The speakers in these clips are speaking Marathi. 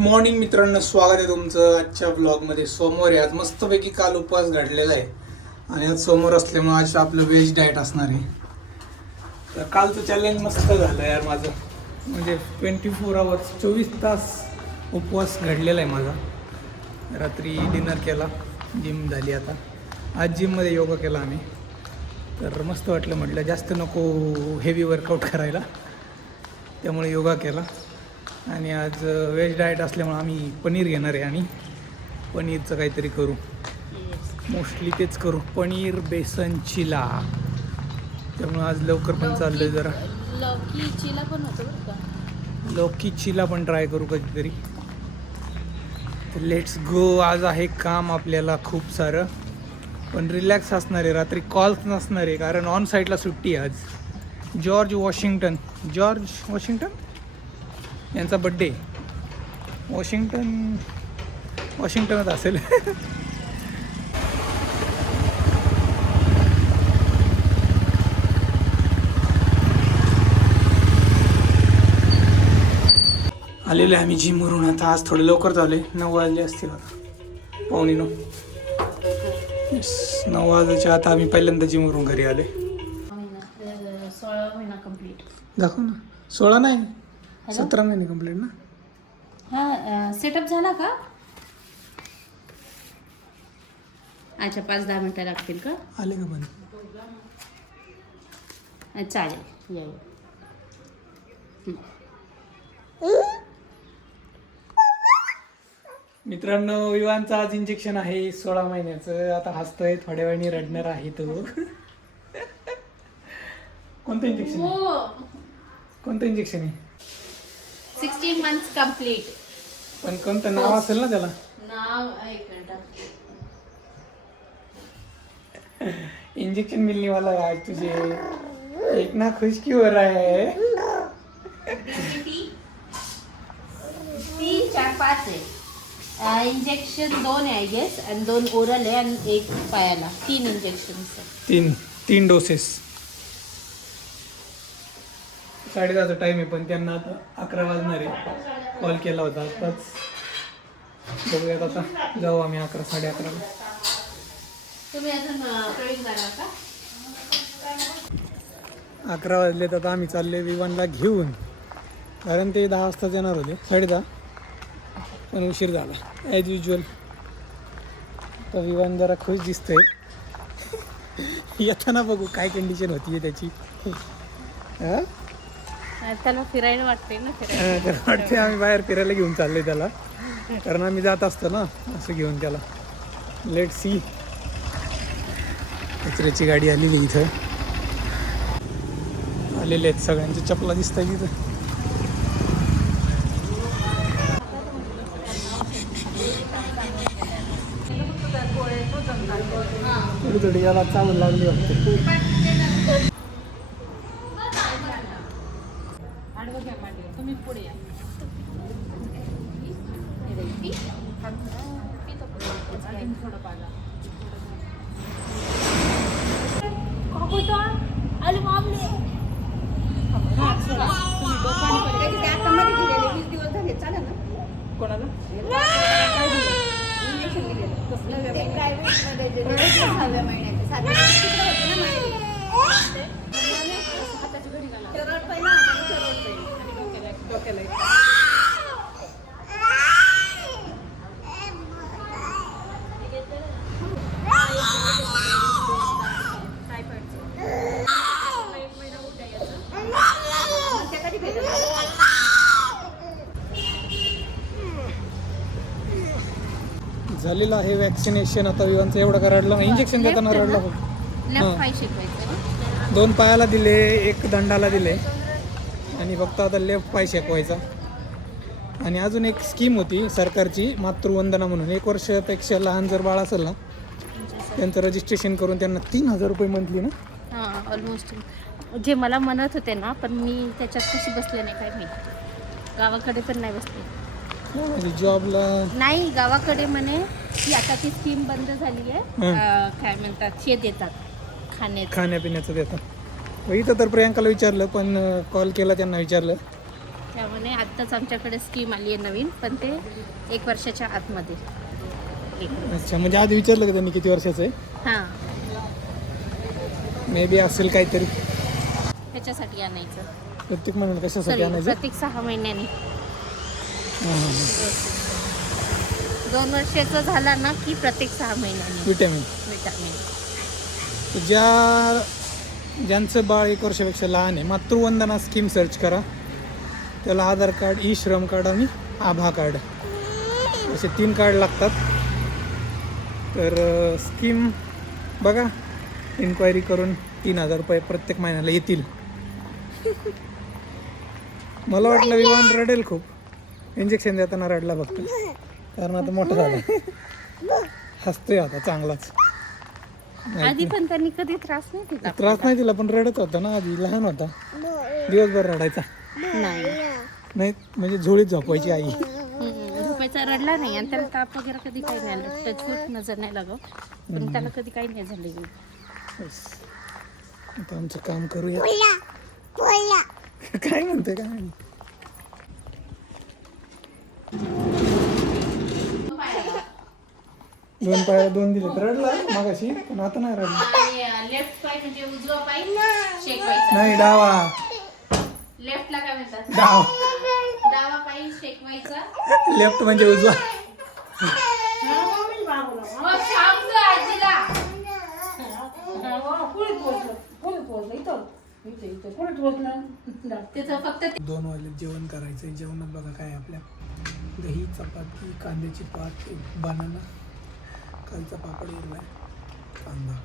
मॉर्निंग मित्रांनो, स्वागत आहे तुमचं आजच्या ब्लॉगमध्ये. सोमवार आहे आज, मस्तपैकी काल उपवास घडलेला आहे आणि आज सोमवार असल्यामुळे आज आपलं व्हेज डाएट असणार आहे. तर कालचं चॅलेंज मस्त झालं यार माझं, म्हणजे 24 आवर्स 24 तास उपवास घडलेला आहे माझा. रात्री डिनर केला, जिम झाली. आता आज जिममध्ये योगा केला आम्ही, तर मस्त वाटलं. म्हटलं जास्त नको हेवी वर्कआउट करायला, त्यामुळे योगा केला. आणि आज व्हेज डाएट असल्यामुळे आम्ही पनीर घेणार आहे आणि पनीरचं काहीतरी करू. मोस्टली तेच करू, पनीर बेसन चिला. त्यामुळे आज लवकर पण चाललं आहे जरा. लौकी चिला पण होतं बरं का. लौकी चिला पण ट्राय करू कधीतरी. तर लेट्स गो. आज आहे काम आपल्याला खूप सारं, पण रिलॅक्स असणार आहे. रात्री कॉल्स नसणार आहे कारण ऑन साईटला सुट्टी आहे आज. जॉर्ज वॉशिंग्टन यांचा बड्डे. वॉशिंग्टनच असेल. आलेलो आहे आम्ही जिमवरून. आता आज थोडं लवकर झालं आहे, 9 वाजले असतील आता, 9:15. 9 वाजायच्या आता आम्ही पहिल्यांदा जिमवरून घरी आले. 16 महिना कंप्लीट. दाखव ना. 16 नाही, 17 महिने कंप्लीट ना. हा, सेटअप झाला का? अच्छा, 5-10 मिनटं लागतील का? आले का पण? चालेल, येऊ. मित्रांनो, विवांचं आज इंजेक्शन आहे 16 महिन्याचं. आता हसतोय, थोड्या वेळाने रडणार आहे तो. कोणतं इंजेक्शन आहे? कोणतं इंजेक्शन आहे? 16 months कंप्लीट. पण कोणतं नाव असेल ना त्याला? नाव एक मिनिट. इंजेक्शन मिलने वाला है आज तुझे. एक ना खुश क्यों हो रहा है? 3, 4, 5 आहे. इंजेक्शन 2 आहे आय गेस, आणि 2 ओरल आहे आणि 1 पायाला. 3 इंजेक्शन. तीन डोसेस. 10:30चा टाइम आहे, पण त्यांना आता 11 वाजणार आहे. कॉल केला होता आताच. बघूयात आता, जाऊ आम्ही 11, 11:30ला. तुम्ही अजून प्रवीण झाला का? 11 वाजलेत. आता आम्ही चालले विवानला घेऊन, कारण ते 10 वाजताच येणार होते, 10:30, पण उशीर झाला ॲज युजल. तर विवान जरा खुश दिसतंय. येताना बघू काय कंडिशन होती त्याची. हां, त्याला फिरायला वाटते ना. त्याला वाटते आम्ही बाहेर फिरायला घेऊन चाललोय त्याला, कारण आम्ही जात असतो ना असं घेऊन त्याला. Let see. कचऱ्याची गाडी आलेली इथं. आलेले आहेत सगळ्यांची चपला दिसत आहे तिथं. थोडी थोडी याला चावल लागली वाटते. तुम्ही पुढे या. कोणाला? झालेलं आहे वॅक्सिनेशन. आता विवांचं एवढं का रडला नाही. इंजेक्शन देताना रडला फक्त. लेफ्ट पाय शिकवायचं. 2 पायाला दिले, 1 दंडाला दिले, आणि फक्त आता लेफ्ट पाय शेकवायचा. आणि अजून एक स्कीम होती सरकारची, मातृवंदना म्हणून. 1 वर्षापेक्षा लहान जर बाळ असेल ना, त्यांचं रजिस्ट्रेशन करून त्यांना 3,000 रुपये मंथली ना. हां, ऑलमोस्ट जे मला म्हणत होते ना, पण मी त्याच्यात कशी बसले नाही काय माहिती. गावाकडे पण नाही बसले. म्हणजे जॉबला नाही, गावाकडे म्हणे की आता ती स्कीम बंद झाली आहे. काय म्हणतात, शेत देतात खाण्यापिण्याचं देतात. इथं तर प्रियांकाला विचारलं, पण कॉल केला त्यांना, विचारलं त्यामुळे आत्ताच आमच्याकडे स्कीम आली आहे नवीन, पण ते 1 वर्षाच्या आतमध्ये. अच्छा, म्हणजे आधी विचारलं का त्यांनी किती वर्षाचं आहे? हां, मे बी असेल काहीतरी. त्याच्यासाठी आणायचं. प्रत्येक महिन्याला कशासाठी Sorry, आणायचं? प्रत्येक 6 महिन्याने. हां हां 2 वर्षाचं झाला ना की प्रत्येक 6 महिन्याने विटॅमिन. विटामिन. ज्यांचं बाळ 1 वर्षापेक्षा लहान आहे, मातृवंदना स्कीम सर्च करा. त्याला आधार कार्ड, ई श्रम कार्ड आणि आभा कार्ड असे 3 कार्ड लागतात. तर स्कीम बघा, इन्क्वायरी करून 3,000 रुपये प्रत्येक महिन्याला येतील. मला वाटलं विवान रडेल खूप, इंजेक्शन देताना रडला फक्त, कारण आता मोठा झाला. हसतोय आता चांगलाच. आधी पण त्यांनी कधी त्रास नाही दिला. त्रास नाही दिला, पण रडत होता ना आधी, लहान होता, दिवसभर रडायचा नाही, नाही, म्हणजे झोळीत झोपवायची आई. झोपायचा रडला नाही आणि त्याला ताप वगैरे कधी काही नाही आलं. टचवूड नजर नाही लागत, पण त्याला कधी काही नाही झालं. आता आमचं काम करूया. काय म्हणते काय? दोन पाय 2 दिले तर रडला मगाशी, पण आता नाही रडला. लेफ्ट पाय म्हणजे उजवा पाय शेकवायचा. नाही, डावा. लेफ्टला काय म्हणतात? डावा पाय शेकवायचा. लेफ्ट म्हणजे उजवा. फक्त 2 वाजले, जेवण करायचंय. जेवणात बघा काय आपल्या दही, चपाती, कांद्याची पात, बनाना, कालचा पापड उरलाय, कांदा,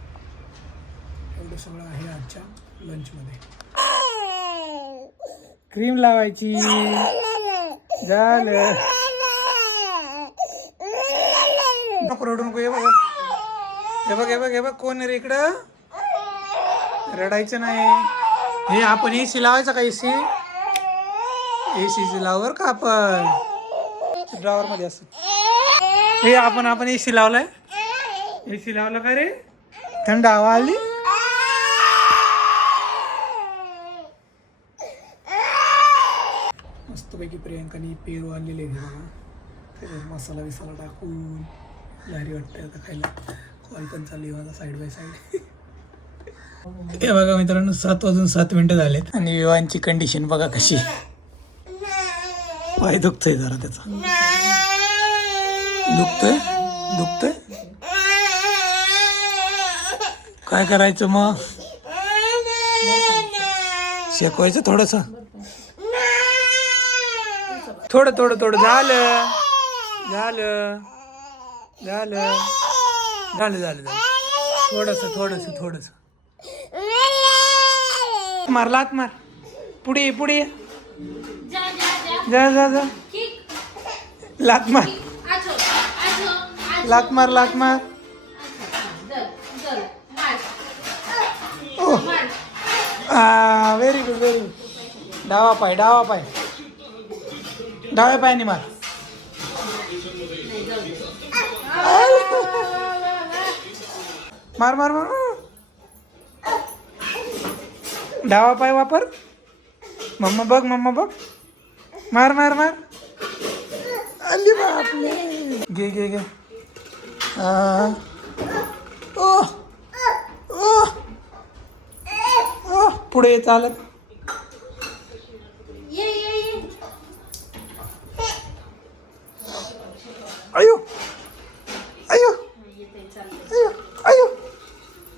एवढं सगळं आहे आजच्या लंचमध्ये. क्रीम लावायची. झालं. नको रडू नको. हे बघ हे बघ हे बघ हे बघ, कोण आहे रे इकडं? रडायचं नाही. हे आपण एसी लावायचा का? एसी लावर का आपण ड्रॉवर मध्ये असं. हे आपण एसी लावलाय. एसी लावला का रे? थंड हवा आली. मस्तपैकी प्रियांकाने पेरू आणलेले आहे बघा. त्याच्यावर मसाला विसाला टाकून भारी वाटतंय आता खायला. कॉल पण चालू आहे माझा साईड बाय साईड. हे बघा मित्रांनो, 7 वाजून 7 मिनिटं झालेत आणि विवाहांची कंडिशन बघा कशी. पाय दुखतोय जरा त्याचा. दुखतोय काय करायचं मग? शेकवायचं थोडस. थोडं झालं. थोडस मार, लात मार. पुढे जा लात मार. Very good. डावा पाय डाव्या पायाने मार. मार. डावा पाय वापर. मम्मा बघ. मार. अली बापले. घे. पुढे चालत. अयो.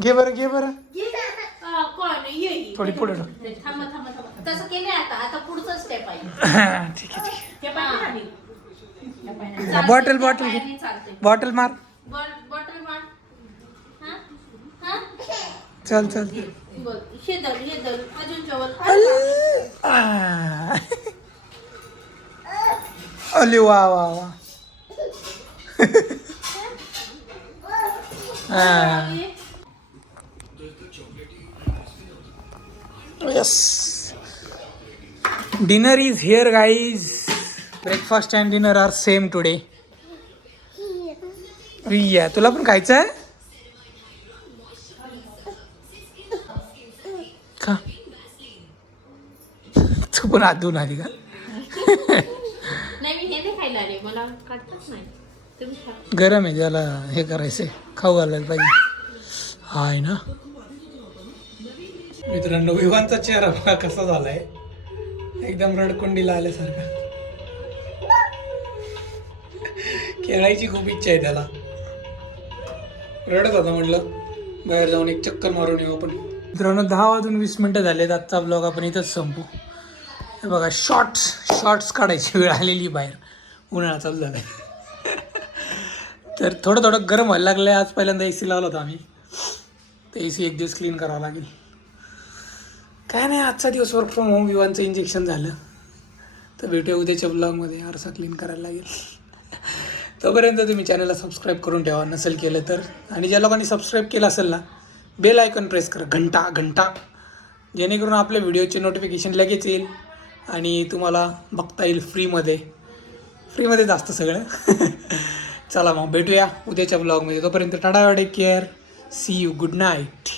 घे बरं. थोडी पुढे तसं केलं. आता पुढचं स्टेप आहे. ठीक आहे. बॉटल घे. बॉटल मार. चल. अली वा. Yes. Dinner is here, guys. Breakfast and dinner are same today. Priya, तुला पण खायचं आहे का? तू पण हात धुवून आली का? हे नाही खायला रे, मला काढतच नाही. तुम्ही खा. गरम आहे त्याला हे करायचंय, खाऊ घालायला पाहिजे. हाय ना मित्रांनो, विवांचा चेहरा बघा कसा झालाय, एकदम रडकुंडीला आल्यासारखा. खेळायची खूप इच्छा आहे त्याला. रडत होता, म्हटलं बाहेर जाऊन एक चक्कर मारून येऊ आपण. मित्रांनो 10:20 झालेत. आजचा ब्लॉग आपण इथंच संपू. हे बघा शॉर्ट्स काढायची वेळ आलेली बाहेर, उन्हाळा चालू झाला. तर थोडं गरम व्हायला लागलं आहे. आज पहिल्यांदा AC लावला होता आम्ही, तर AC एक दिवस क्लीन करावं लागेल. काय नाही, आजचा दिवस वर्क फ्रॉम होम, विवांचं इंजेक्शन झालं. तर भेटूया उद्याच्या ब्लॉगमध्ये. आरसा क्लीन करायला लागेल. तोपर्यंत तुम्ही चॅनलला सबस्क्राईब करून ठेवा नसेल केलं तर, आणि ज्या लोकांनी सबस्क्राईब केलं असेल ना, बेल आयकॉन प्रेस करा, घंटा, जेणेकरून आपल्या व्हिडिओचे नोटिफिकेशन लगेच येईल आणि तुम्हाला बघता येईल फ्रीमध्ये असतं सगळं. चला मग भेटूया उद्याच्या ब्लॉगमध्ये. तोपर्यंत tata, take care, see you, good night.